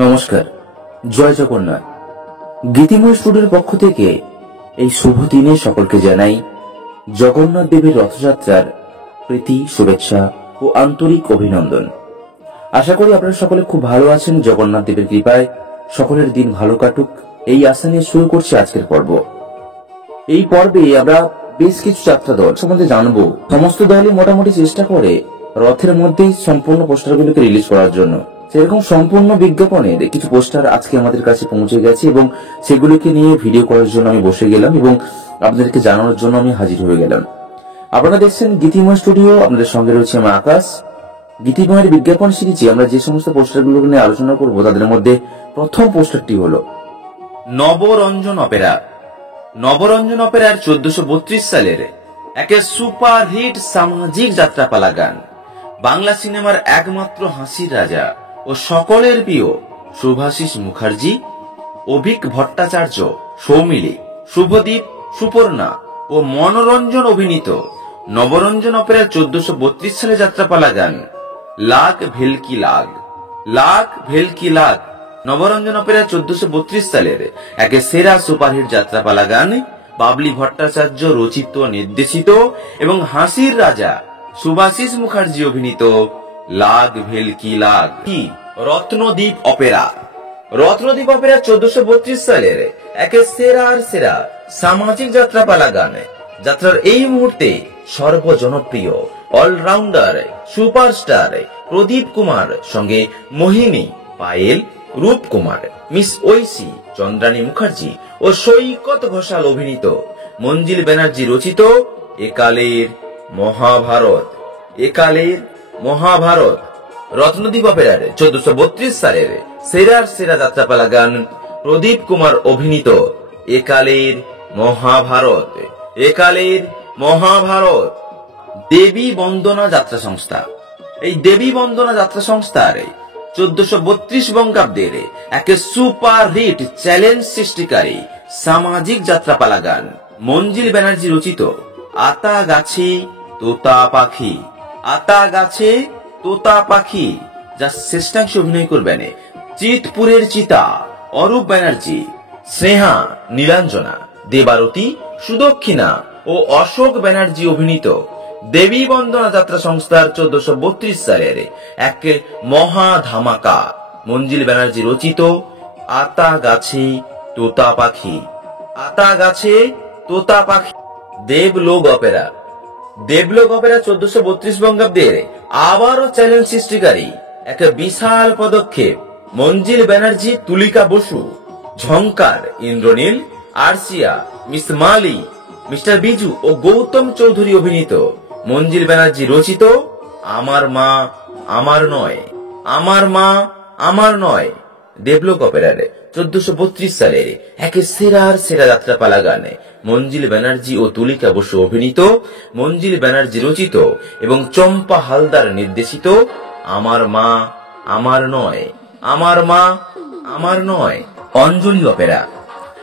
নমস্কার, জয় জগন্নাথ। গীতিময় স্টুডিওর পক্ষ থেকে এই শুভ দিনে সকলকে জানাই জগন্নাথ দেবের রথযাত্রার প্রীতি, শুভেচ্ছা ও আন্তরিক অভিনন্দন। আশা করি আপনারা সকলে খুব ভালো আছেন। জগন্নাথ দেবের কৃপায় সকলের দিন ভালো কাটুক, এই আশা নিয়ে শুরু করছি আজকের পর্ব। এই পর্বে আমরা বেশ কিছু যাত্রা দল সম্বন্ধে জানবো। সমস্ত দলই মোটামুটি চেষ্টা করে রথের মধ্যেই সম্পূর্ণ পোস্টারগুলোকে রিলিজ করার জন্য। সেরকম সম্পূর্ণ বিজ্ঞাপনের কিছু পোস্টার আজকে আমাদের কাছে পৌঁছে গেছে এবং সেগুলিকে নিয়ে ভিডিও করার জন্য আমি বসে গেলাম এবং আপনাদেরকে জানানোর জন্য আমি হাজির হয়ে গেলাম। আপনারা দেখছেন গীতিময় স্টুডিও, আপনাদের সঙ্গে রয়েছে আমার আকাশ। গীতিময়ের বিজ্ঞাপন সিরিজে আমরা যে সমস্ত পোস্টারগুলো নিয়ে আলোচনা করব তাদের মধ্যে প্রথম পোস্টারটি হলো নবরঞ্জন অপেরা। নবরঞ্জন অপেরার 1432 সালের একে সুপারহিট সামাজিক যাত্রাপালা গান। বাংলা সিনেমার একমাত্র হাসির রাজা ও সকলের প্রিয় শুভাশিস মুখার্জি, অভিক ভট্টাচার্য, সৌমিলি, শুভদীপ, সুপর্ণা ও মনোরঞ্জন অভিনীত নবরঞ্জন অপেরার 1432 সালে যাত্রাপালা গান লাগ ভেলকি লাগ। লাগ ভেলকি লাগ নবরঞ্জন অপেরা 1432 সালের একে সেরা সুপারহিট যাত্রাপালা গান। বাবলি ভট্টাচার্য রচিত, নির্দেশিত এবং হাসির রাজা শুভাশিস মুখার্জি অভিনীত লাগ ভেলকি লাগ। রত্নদ্বীপ অপেরা। রত্নদ্বীপ অপেরা 1432 সালের একে সেরা সামাজিক যাত্রাপালা গান। যাত্রার এই মুহূর্তে সর্বজনপ্রিয় অলরাউন্ডার সুপারস্টার প্রদীপ কুমার সঙ্গে মোহিনী, পায়েল, রূপ কুমার, মিস ঐশী, চন্দ্রানী মুখার্জি ও সৈকত ঘোষাল অভিনীত, মঞ্জিল ব্যানার্জি রচিত একালের মহাভারত। একালের মহাভারত রত্নদ্বীপ অপেরার 1432 সালের সেরা যাত্রাপালা গান। প্রদীপ কুমার অভিনীত একালের মহাভারত। একালের মহাভারত। দেবী বন্দনা যাত্রা সংস্থা। এই দেবী বন্দনা যাত্রা সংস্থার 1432 বঙ্গাব্দের একে সুপারহিট চ্যালেঞ্জ সৃষ্টিকারী সামাজিক যাত্রাপালা গান। মঞ্জিল ব্যানার্জি রচিত আতা গাছে তোতা পাখি। আতা গাছে তোতা পাখি, যা শ্রেষ্ঠাংশে অভিনয় করবেন চিতপুরের চিতা, অরূপ ব্যানার্জি, স্নেহা, নীলাঞ্জনা, দেবারতী, সুদক্ষিণা ও অশোক ব্যানার্জি অভিনীত দেবী বন্দনা যাত্রা সংস্থার 1432 সালের এক মহা ধামাকা। মঞ্জিল ব্যানার্জি রচিত আতা গাছে তোতা পাখি। আতা গাছে তোতা পাখি। দেবলোক অপেরা। দেবলোক অপেরা 1432 বঙ্গাব্দের আবারও চ্যালেঞ্জ সৃষ্টিকারী এক বিশাল পদক্ষেপ। মঞ্জিল ব্যানার্জি, তুলিকা বসু, ঝংকার, ইন্দ্রনীল, আরসিয়া, মিস মালি, মিস্টার বিজু ও গৌতম চৌধুরী অভিনীত, মঞ্জিল ব্যানার্জি রচিত আমার মা আমার নয়। আমার মা আমার নয়। দেবলোক অপেরার 1432 সালের একে সেরা যাত্রাপালা গান। মঞ্জিল ব্যানার্জি ও তুলিকা বসু অভিনীত, মঞ্জিল ব্যানার্জি রচিত এবং চম্পা হালদার নির্দেশিত আমার মা আমার নয়। আমার মা আমার নয়। অঞ্জলি অপেরা।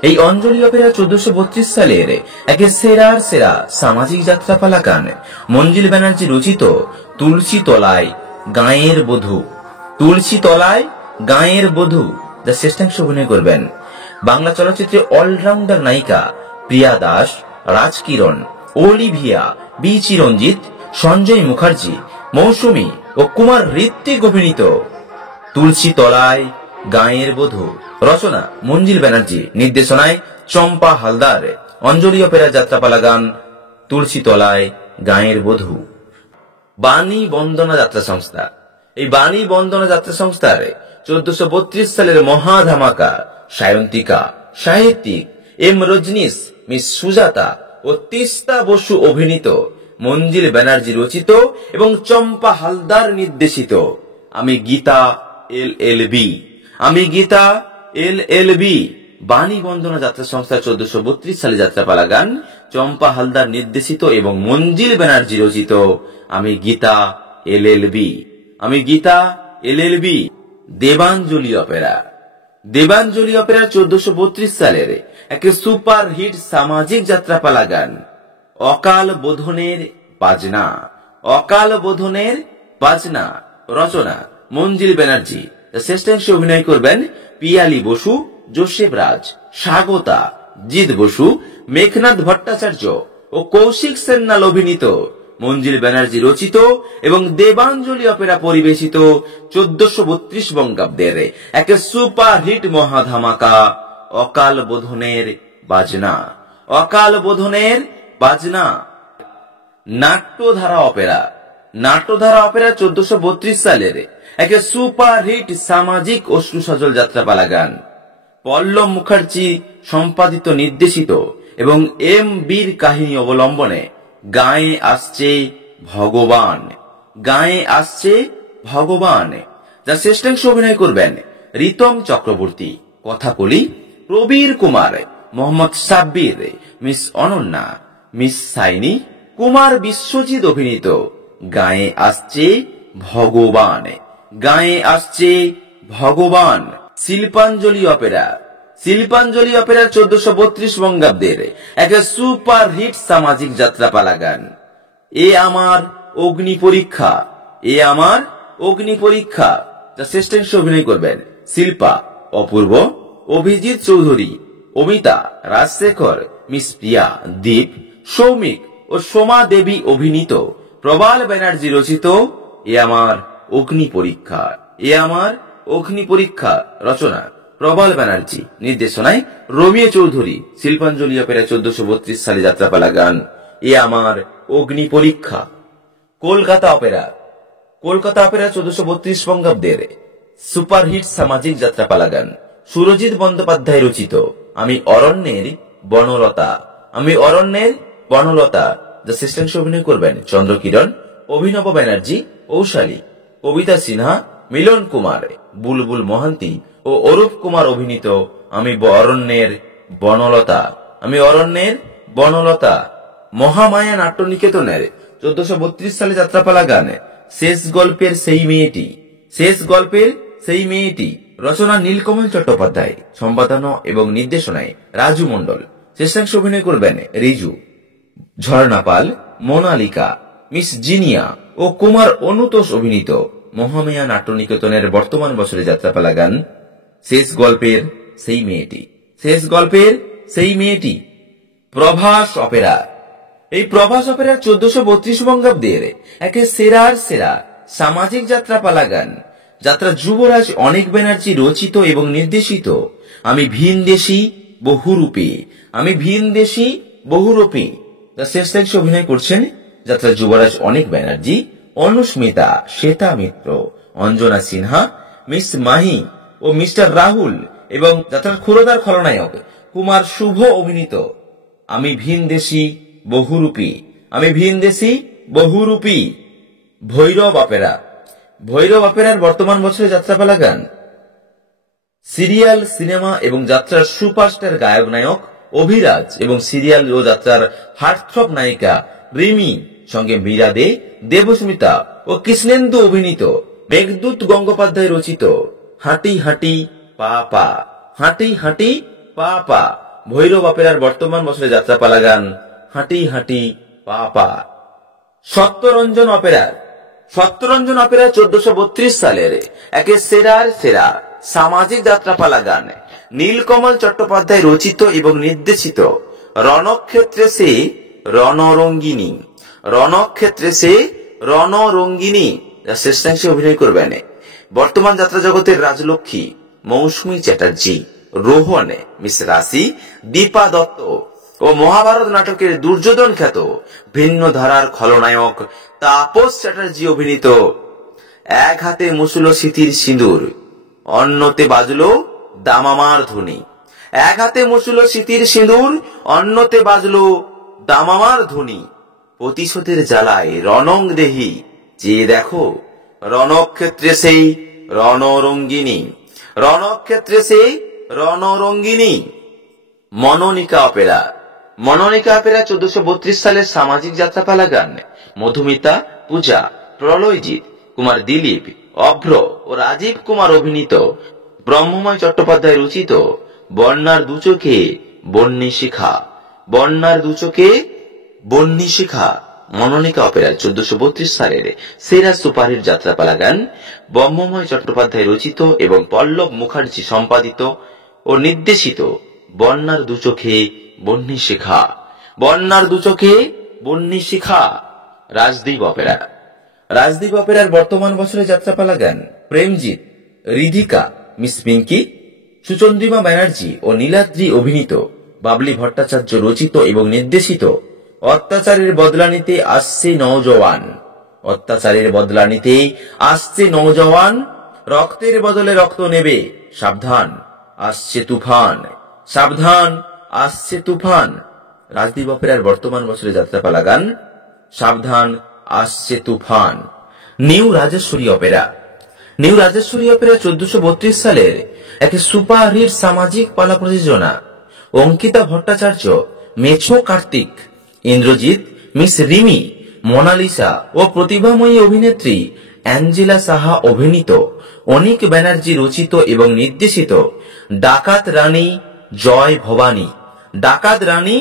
এই অঞ্জলি অপেরা 1432 সালের একে সেরা সামাজিক যাত্রাপালা গান। মঞ্জিল ব্যানার্জি রচিত তুলসী তলায় গাঁয়ের বধূ। তুলসী তলায় গাঁয়ের বধূ, যা শ্রেষ্ঠাংশে অভিনয় করবেন বাংলা চলচ্চিত্রে অলরাউন্ডার নায়িকা প্রিয়া দাস, রাজকিরণ, অলিভিয়া, বি চিরঞ্জিত, সঞ্জয় মুখার্জি, মৌসুমী ও কুমার ঋত্বিক অভিনীত তুলসী তলায় গাঁয়ের বধূ। রচনা মঞ্জিল ব্যানার্জি, নির্দেশনায় চম্পা হালদার। অঞ্জলি অপেরা যাত্রাপালা গান তুলসী তলায় গাঁয়ের বধূ। বাণী বন্দনা যাত্রা সংস্থা। এই বাণী বন্দনা যাত্রা সংস্থার 1432 সালের মহা ধামাকা। সায়ন্তিকা, সাহিত্যিক এম রজনীশ, মিস সুজাতা ও তিস্তা বসু অভিনীত, মঞ্জিল ব্যানার্জি রচিত এবং চম্পা হালদার নির্দেশিত আমি গীতা LLB। আমি গীতা LLB। বাণী বন্দনা যাত্রা সংস্থা 1432 সালে যাত্রাপালা গান, চম্পা হালদার নির্দেশিত এবং মঞ্জিল ব্যানার্জি রচিত আমি গীতা LLB। আমি Gita LLB। Debanjali Opera. Debanjali Opera 1432 সালের একে সুপারহিট সামাজিক যাত্রাপালা গান। অকাল বোধনের বাজনা। অকাল বোধনের বাজনা। রচনা মঞ্জিল ব্যানার্জি, শেষাংশে অভিনয় করবেন পিয়ালি বসু, জোসেফ রাজ, স্বাগতা, জিৎ বসু, মেঘনাথ ভট্টাচার্য ও কৌশিক সেন্নাল অভিনীত, মঞ্জিল ব্যানার্জি রচিত এবং দেবাঞ্জলি অপেরা পরিবেশিত 1432 বঙ্গাব্দের এক সুপারহিট মহাধামাকা অকাল বোধনের বাজনা। অকাল বোধনের বাজনা। নাট্যধারা অপেরা। নাট্যধারা অপেরা 1432 সালের এক সুপারহিট সামাজিক অশ্রুসজল যাত্রাপালা গান। পল্লব মুখার্জি সম্পাদিত, নির্দেশিত এবং এম বীর কাহিনী অবলম্বনে গায়ে আসছে ভগবান। গায়ে আসছে ভগবান, যা শ্রেষ্ঠাংশে অভিনয় করবেন রিতম চক্রবর্তী, কথাকলি প্রবীর কুমার, মোহাম্মদ সাব্বির, মিস অনন্যা, মিস সাইনি, কুমার বিশ্বজিৎ অভিনীত গায়ে আসছে ভগবান। গায়ে আসছে ভগবান। শিল্পাঞ্জলি অপেরা। শিল্পাঞ্জলি অপেরা 1432 বঙ্গাব্দের এক সুপারহিট সামাজিক যাত্রাপালা গান। এ আমার অগ্নি পরীক্ষা। এ আমার অগ্নি পরীক্ষা, যা শ্রেষ্ঠাংশে অভিনয় করবেন শিল্পা, অপূর্ব, অভিজিৎ চৌধুরী, অমিতা, রাজশেখর, মিস প্রিয়া, দীপ, সৌমিক ও সোমা দেবী অভিনীত, প্রবাল ব্যানার্জি রচিত এ আমার অগ্নি পরীক্ষা। এ আমার অগ্নি পরীক্ষা। রচনা প্রবাল ব্যানার্জি, নির্দেশনায় রমিও চৌধুরী। শিল্পাঞ্জলি অপেরা 1432 সালে যাত্রাপালা গান এ আমার অগ্নি পরীক্ষা। কলকাতা অপেরা। কলকাতা অপেরা 1432 বঙ্গাব্দের সুপারহিট সামাজিক যাত্রাপালা গান। সুরজিৎ বন্দ্যোপাধ্যায় রচিত আমি অরণ্যের বনলতা। আমি অরণ্যের বনলতা, যা শ্রেষ্ঠাংশে অভিনয় করবেন চন্দ্রকিরণ, অভিনব ব্যানার্জি, ঔশালী, কবিতা সিনহা, মিলন কুমার, বুলবুল মহান্তি ও অরূপ কুমার অভিনীত আমি অরণ্যের বনলতা। আমি অরণ্যের বনলতা। মহামায়া নাট্য নিকেতনের 1432 সালে যাত্রাপালা গান শেষ গল্পের সেই মেয়েটি। শেষ গল্পের সেই মেয়েটি। রচনা নীলকমল চট্টোপাধ্যায়, সম্পাদনা এবং নির্দেশনায় রাজু মণ্ডল। শ্রেষ্ঠাংশে অভিনয় করবেন রিজু, ঝর্ণা পাল, মোনালিকা, মিস জিনিয়া ও কুমার অনুতোষ অভিনীত মহামায়া নাট্য নিকেতনের বর্তমান বছরে যাত্রাপালা গান শেষ গল্পের সেই মেয়েটি। শেষ গল্পের সেই মেয়েটি। প্রভাস অপেরা। এই প্রভাস অপেরার 1432 বঙ্গাব্দের একে সেরার সেরা সামাজিক যাত্রাপালা গান। যাত্রা যুবরাজ অনেক ব্যানার্জি রচিত এবং নির্দেশিত আমি ভিনদেশী বহুরূপী। আমি ভিনদেশী বহুরূপী, যা শ্রেষ্ঠাংশে অভিনয় করছেন যাত্রা যুবরাজ অনেক ব্যানার্জি, অনুস্মিতা, শ্বেতা মিত্র, অঞ্জনা সিনহা, মিস মাহি ও মিস্টার রাহুল এবং যাত্রার ক্ষুরোদার খলনায়ক কুমার শুভ অভিনীত আমি ভিনদেশী বহুরূপী। আমি ভিনদেশী বহুরূপী। ভৈরব অপেরা। ভৈরব অপেরার বর্তমান বছরের যাত্রাপালা গান সিরিয়াল, সিনেমা এবং যাত্রার সুপারস্টার গায়ক নায়ক অভিরাজ এবং সিরিয়াল ও যাত্রার হার্টথ্রব নায়িকা রিমি সঙ্গে মীরা দে, দেবস্মিতা ও কৃষ্ণেন্দু অভিনীত মেঘদূত গঙ্গোপাধ্যায় রচিত হাঁটি হাঁটি পা পা। হাঁটি হাঁটি পা পা। ভৈরব অপেরার বর্তমান বছরের যাত্রাপালা গান হাঁটি হাঁটি পা পা। সত্যরঞ্জন অপেরা। সত্যরঞ্জন অপেরা 1432 সালের একে সেরার সেরা সামাজিক যাত্রাপালা গান। নীলকমল চট্টোপাধ্যায় রচিত এবং নির্দেশিত রণক্ষেত্রে সে রণরঙ্গিনী। রণক্ষেত্রে সে রণরঙ্গিনী, যা শ্রেষ্ঠাংশে অভিনয় করবেন বর্তমান যাত্রা জগতের রাজলক্ষ্মী মৌসুমী চ্যাটার্জি, রোহন, মিস রাশি, দীপা দত্ত ও মহাভারত নাটকের দুর্যোধন খ্যাত ভিন্ন ধারার খলনায়ক তাপস চ্যাটার্জি অভিনীত এক হাতে মুছল স্মৃতির সিঁদুর, অন্যতে বাজলো দামামার ধ্বনি। এক হাতে মুছল স্মৃতির সিঁদুর, অন্যতে বাজলো দামামার ধ্বনি। প্রতিশোধের জ্বালায় রণং দেহি, চেয়ে দেখো রণক্ষেত্রে সেই রণরঙ্গিনী। রণক্ষেত্রে সেই রণরঙ্গিনী। মনোনিকা অপেরা। মনোনিকা অপেরা 1432 সালের সামাজিক যাত্রাপালা গান। মধুমিতা, পূজা, প্রলয়জিৎ, কুমার দিলীপ, অভ্র ও রাজীব কুমার অভিনীত, ব্রহ্মময় চট্টোপাধ্যায় রচিত বন্যার দুচোখে বন্যী শিখা। বন্যার দুচোখে বন্যী শিখা, মনোনিকা অপেরার 1432 সালের সেরা সুপারহিট যাত্রাপালা গান ব্রহ্মময় চট্টোপাধ্যায় রচিত এবং পল্লব মুখার্জি সম্পাদিত ও নির্দেশিত বন্যার দুচোখে বন্যী শিখা। বন্যার দুচোখে বন্যী শিখা রাজদ্বীপ অপেরা। রাজদ্বীপ অপেরার বর্তমান বছরের যাত্রাপালা গান প্রেমজিৎ, রিধিকা, মিস পিঙ্কি, সুচন্দ্রিমা ব্যানার্জি ও নীলাদ্রি অভিনীত, বাবলি ভট্টাচার্য রচিত এবং নির্দেশিত অত্যাচারের বদলা নিতে আসছে নওজওয়ান। অত্যাচারের বদলা নিতে আসছে নওজওয়ান, রক্তের বদলে রক্ত নেবে, সাবধান আসছে তুফান, সাবধান আসছে তুফান। রাজদ্বীপ অপেরার বর্তমান বছরের যাত্রাপালা গান সাবধান আসছে তুফান। New Rajeshwari opera. New Rajeshwari opera 1432 সালের এক সুপারহিট সামাজিক পালা প্রযোজনা। অঙ্কিতা ভট্টাচার্য, মেছো কার্তিক, ইন্দ্রজিৎ, মিস রিমি, মোনালিসা ও প্রতিভাময়ী অভিনেত্রী অ্যাঞ্জেলা সাহা অভিনীত, অনিক ব্যানার্জি রচিত এবং নির্দেশিত ডাকাত রানী জয় ভবানী। ডাকাত রানী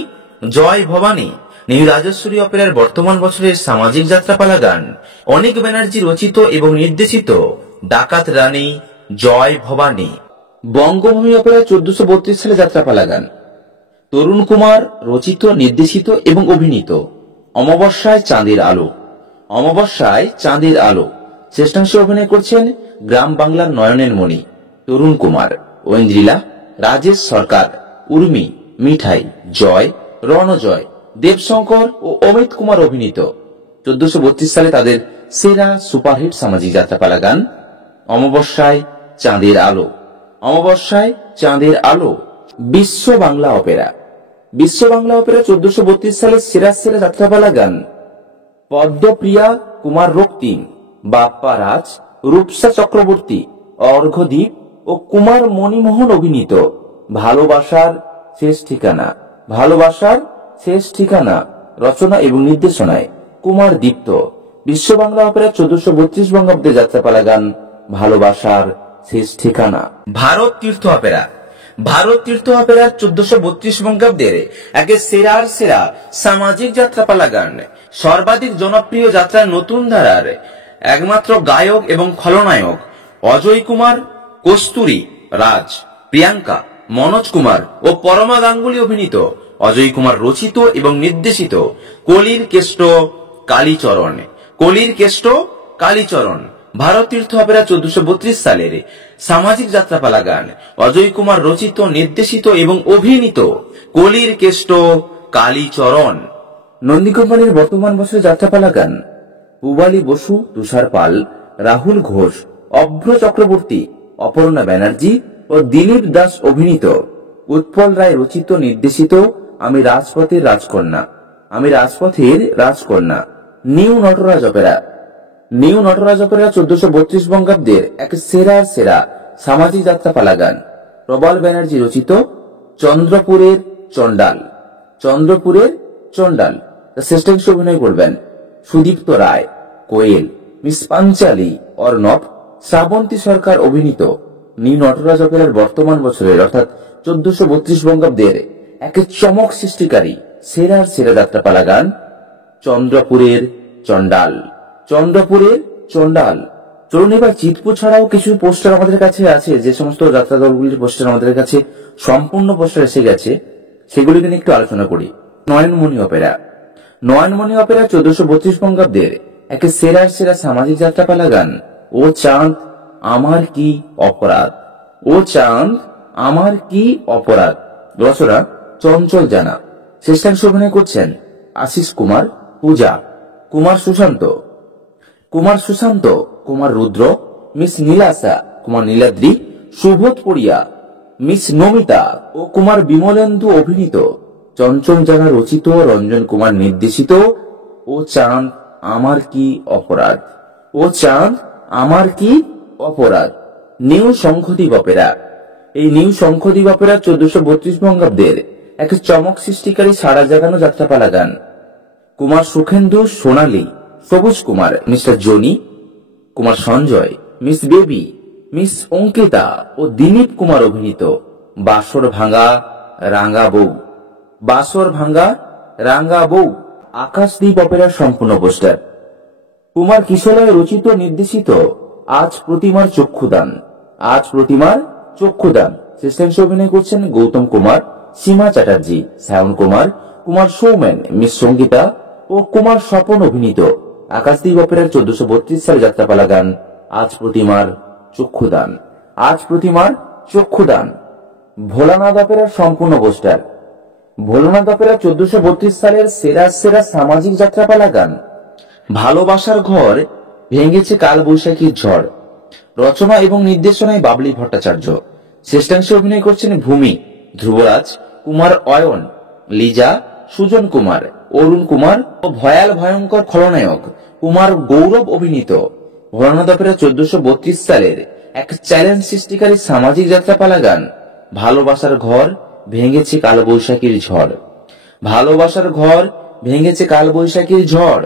জয় ভবানী নিউ রাজেশ্বরী অপেরার বর্তমান বছরের সামাজিক যাত্রাপালা গান অনিক ব্যানার্জি রচিত এবং নির্দেশিত ডাকাত রানী জয় ভবানী। বঙ্গভূমি অপেরা 1432 সালে যাত্রাপালা গান তরুণ কুমার রচিত, নির্দেশিত এবং অভিনীত অমাবস্যায় চাঁদের আলো। অমাবস্যায় চাঁদের আলো শ্রেষ্ঠাংশে অভিনয় করছেন গ্রাম বাংলার নয়নের মণি, তরুণ কুমার, ঐন্দ্রিলা, রাজেশ সরকার, উর্মি, মিঠাই, জয়, রণজয়, দেবশঙ্কর ও অমিত কুমার অভিনীত। 1432 সালে তাদের সেরা সুপারহিট সামাজিক যাত্রাপালা গান অমাবস্যায় চাঁদের আলো। অমাবস্যায় চাঁদের আলো। বিশ্ব বাংলা অপেরা। বিশ্ব বাংলা অপেরা 1432 সালে সেরা সেরা যাত্রাপালা গান পদ্মপ্রিয়া কুমার রক্তিম, বাপ্পা রাজ, রূপসা চক্রবর্তী, অর্ঘ্যদীপ ও কুমার মণিমোহন অভিনীত ভালোবাসার শেষ ঠিকানা। ভালোবাসার শেষ ঠিকানা রচনা এবং নির্দেশনায় কুমার দীপ্ত। বিশ্ব বাংলা অপেরা 1432 বঙ্গাব্দে যাত্রাপালা গান ভালোবাসার শেষ ঠিকানা। ভারত তীর্থ অপেরা। ভারত তীর্থ অপেরা 1432 বঙ্গাব্দের একে সেরার সেরা সামাজিক যাত্রাপালা গান। সর্বাধিক জনপ্রিয় যাত্রার নতুন ধারার একমাত্র গায়ক এবং খলনায়ক অজয় কুমার, কস্তুরী, রাজ, প্রিয়াঙ্কা, মনোজ কুমার ও পরমা গাঙ্গুলি অভিনীত, অজয় কুমার রচিত এবং নির্দেশিত কলির কেষ্ট কালীচরণ। কলির কেষ্ট কালীচরণ ভারত তীর্থ অপেরা 1432 সালের সামাজিক যাত্রাপালা গান অজয় কুমার রচিত, নির্দেশিত এবং অভিনীত কলির কেষ্ট কালীচরণ। নন্দী কোম্পানির বর্তমান বছরের যাত্রাপালা গান পূবালী বসু, তুষার পাল, রাহুল ঘোষ, অভ্র চক্রবর্তী, অপর্ণা ব্যানার্জি ও দিলীপ দাস অভিনীত, উৎপল রায় রচিত, নির্দেশিত আমি রাজপথের রাজকন্যা। আমি রাজপথের রাজকন্যা। New Natraj Opera. New Natraj Opera 1432 বঙ্গাব্দের এক সেরার সেরা সামাজিক যাত্রাপালা গান প্রবল ব্যানার্জি রচিত চন্দ্রপুরের চণ্ডাল। চন্দ্রপুরের চণ্ডাল শ্রেষ্ঠাংশে অভিনয় করবেন সুদীপ্ত রায়, কোয়েল, মিস পাঞ্চালী, অর্ণব, শ্রাবন্তী সরকার অভিনীত নিউ নটরাজ অপেরার বর্তমান বছরের অর্থাৎ 1432 বঙ্গাব্দের এক চমক সৃষ্টিকারী সেরার সেরা যাত্রাপালা গান চন্দ্রপুরের চণ্ডাল। চন্দ্রপুরের চণ্ডাল। চলুন এবার চিতপুর ছাড়াও কিছু পোস্টার আমাদের কাছে আছে, যে সমস্ত যাত্রা দলগুলির পোস্টার আমাদের কাছে সম্পূর্ণ পোস্টার এসে গেছে সেগুলিকে নিয়ে একটু আলোচনা করি। নয়নমণি অপেরা। নয়নমণি অপেরা 1432 বঙ্গাব্দের এক সেরার সেরা সামাজিক যাত্রাপালা গান ও চাঁদ আমার কি অপরাধ। ও চাঁদ আমার কি অপরাধ রচনা চঞ্চল জানা। শ্রেষ্ঠাংশে অভিনয় করছেন আশিস কুমার, পূজা, কুমার সুশান্ত, কুমার সুশান্ত, কুমার রুদ্র, মিস নীলাশা, কুমার নীলাদ্রি, সুবোধ পড়িয়া, মিস নমিতা ও কুমার বিমলেন্দু অভিনীত, চঞ্চল জানা রচিত, রঞ্জন কুমার নির্দেশিত ও চাঁদ আমার কি অপরাধ। ও চাঁদ আমার কি অপরাধ। New Shankhadwip opera. এই নিউ শঙ্খদ্বীপ অপেরা 1432 বঙ্গাব্দের এক চমক সৃষ্টিকারী সাড়া জাগানো যাত্রাপালা গান Kumar Sukhendu, Sonali, Sabuj Kumar, mister Johnny, Kumar Sanjay, miss baby, miss Ankita ও দিলীপ কুমার অভিনীত বাসর ভাঙ্গা রাঙ্গা বউ। বাসর ভাঙ্গা রাঙ্গা বউ আকাশদ্বীপ অপেরার সম্পূর্ণ পোস্টার। কুমার কিশলয় রচিত নির্দেশিত আজ প্রতিমার চক্ষুদান। আজ প্রতিমার চক্ষুদান শ্রেষ্ঠাংশে অভিনয় করছেন গৌতম কুমার, সীমা চ্যাটার্জি, সায়ন কুমার, কুমার সৌমেন, মিস সঙ্গীতা ও কুমার স্বপন অভিনীত আকাশদ্বীপ অপেরার 1432 সালে যাত্রাপালা গান আজ প্রতিমার চক্ষুদান। আজ প্রতিমার চক্ষুদান। ভোলানাথ অপেরার সম্পূর্ণ পোস্টার। ভোলানাথ অপেরা 1432 সালের সেরা সেরা সামাজিক যাত্রাপালা গান ভালোবাসার ঘর ভেঙেছে কাল বৈশাখীর ঝড়। রচনা এবং নির্দেশনায় বাবলি ভট্টাচার্য। শ্রেষ্ঠাংশে অভিনয় করছেন ভূমি, ধ্রুবরাজ, কুমার অয়ন, লিজা, সুজন কুমার, অরুণ কুমার ও ভয়াল ভয়ঙ্কর খলনায়ক কুমার গৌরব অভিনীত ভোলানাথ অপেরা 1432 সালের এক চ্যালেঞ্জ সৃষ্টিকারী সামাজিক যাত্রাপালা গান ভালোবাসার ঘর ভেঙেছে কাল বৈশাখীর ঝড়। ভালোবাসার ঘর ভেঙেছে কাল বৈশাখীর ঝড়।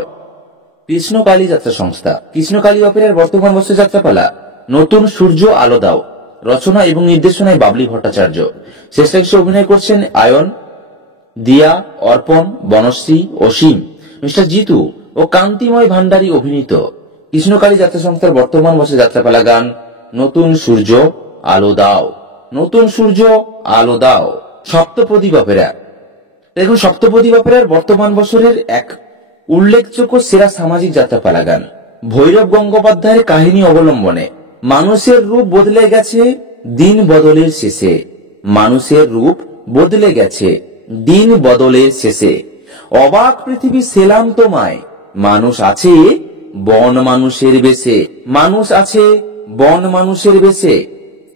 কৃষ্ণকালী যাত্রা সংস্থা। কৃষ্ণকালী অপেরার বর্তমান বর্ষের যাত্রাপালা নতুন সূর্য আলো দাও। রচনা এবং নির্দেশনায় বাবলি ভট্টাচার্য। শ্রেষ্ঠাংশে অভিনয় করছেন আয়ন, দিয়া, অর্পণ, বনশ্রী, অসীম, মিস্টার জিতু ও কান্তিময় ভান্ডারী অভিনীত কৃষ্ণকালী যাত্রা সংস্থার বর্তমান বর্ষের যাত্রাপালা গান নতুন সূর্য আলো দাও। নতুন সূর্য আলো দাও। সপ্তপ্রদীপ অপেরা। দেখুন, সপ্তপ্রদীপ অপেরার বর্তমান বছরের এক উল্লেখযোগ্য সেরা সামাজিক যাত্রাপালা গান ভৈরব গঙ্গোপাধ্যায়ের কাহিনী অবলম্বনে। মানুষের রূপ বদলে গেছে দিন বদলের শেষে। মানুষের রূপ বদলে গেছে দিন বদলের শেষে। অবাক পৃথিবী সেলাম তোমায়। মানুষ আছে বন মানুষের বেশে। মানুষ আছে বন মানুষের বেশে।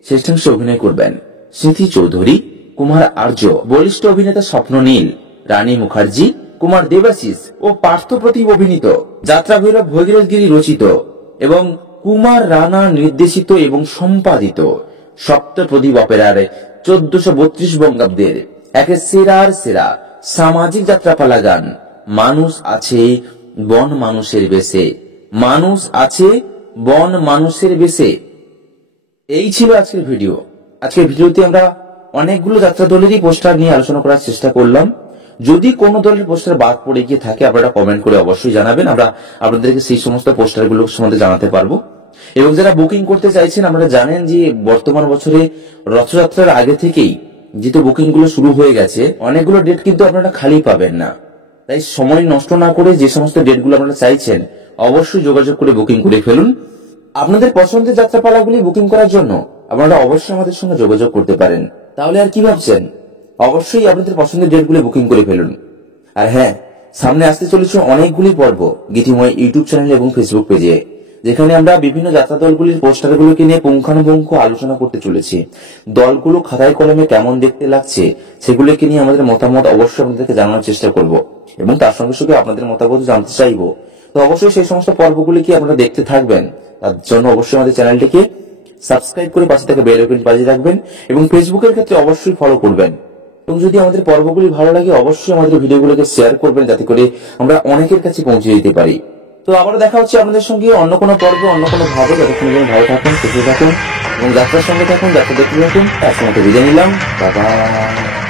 শ্রেষ্ঠাংশে অভিনয় করবেন স্মৃতি চৌধুরী, কুমার আর্য, বলিষ্ঠ অভিনেতা স্বপ্ন নীল, রানী মুখার্জি, কুমার দেবাশিস ও পার্থপ্রতিম অভিনীত যাত্রা ভৈরব ভগীরথগিরি রচিত এবং কুমার রানা নির্দেশিত এবং সম্পাদিত সপ্তপ্রদীপ অপেরার 1432 বঙ্গাব্দের একে সেরার সেরা সামাজিক যাত্রাপালা গান মানুষ আছে বন মানুষের বেশে। মানুষ আছে বন মানুষের বেশে। এই ছিল আজকের ভিডিও। আজকের ভিডিওতে আমরা অনেকগুলো যাত্রা দলেরই পোস্টার নিয়ে আলোচনা করার চেষ্টা করলাম। যদি কোনো দলের পোস্টার বাদ পড়ে গিয়ে থাকে আপনারা কমেন্ট করে অবশ্যই জানাবেন। আমরা আপনাদেরকে সেই সমস্ত পোস্টারগুলো সম্বন্ধে জানাতে পারবো। এবং যারা বুকিং করতে চাইছেন, আপনারা জানেন যে বর্তমান বছরে রথযাত্রার আগে থেকেই যেহেতু বুকিং গুলো শুরু হয়ে গেছে, অনেকগুলো ডেট কিন্তু আপনারা খালি পাবেন না। তাই সময় নষ্ট না করে যে সমস্ত ডেটগুলো আপনারা চাইছেন অবশ্যই যোগাযোগ করে বুকিং করে ফেলুন। আপনাদের পছন্দের যাত্রাপালাগুলি বুকিং করার জন্য আপনারা অবশ্যই আমাদের সঙ্গে যোগাযোগ করতে পারেন। তাহলে আর কি ভাবছেন, অবশ্যই আপনাদের পছন্দের ডেটগুলো বুকিং করে ফেলুন। আর হ্যাঁ, সামনে আসতে চলেছে অনেকগুলি পর্ব গীতিময় ইউটিউব চ্যানেল এবং ফেসবুক পেজে, যেখানে আমরা বিভিন্ন যাত্রা দলগুলির পোস্টারগুলোকে নিয়ে পুঙ্খানুপুঙ্খ আলোচনা করতে চলেছি। দলগুলো খাতায় কলমে কেমন দেখতে লাগছে সেগুলোকে নিয়ে আমাদের মতামত অবশ্যই আপনাদেরকে জানানোর চেষ্টা করব এবং তার সঙ্গে সঙ্গে আপনাদের মতামত জানতে চাইবো। তো অবশ্যই সেই সমস্ত পর্বগুলিকে আপনারা দেখতে থাকবেন। তার জন্য অবশ্যই আমাদের চ্যানেলটিকে সাবস্ক্রাইব করে পাশে থেকে বেল আইকন বাজিয়ে রাখবেন এবং ফেসবুকের ক্ষেত্রে অবশ্যই ফলো করবেন। এবং যদি আমাদের পর্বগুলি ভালো লাগে অবশ্যই আমাদের ভিডিওগুলোকে শেয়ার করবেন, যাতে করে আমরা অনেকের কাছে পৌঁছে দিতে পারি। তো আবারও দেখা হচ্ছে আপনাদের সঙ্গে অন্য কোনো পর্ব, অন্য কোনো ভাবে। যতক্ষণ ভালো থাকুন, সুস্থ থাকুন এবং যাত্রার সঙ্গে থাকুন, যাত্রা দেখতে থাকুন। তার সঙ্গে বিদায় নিলাম। বাবা।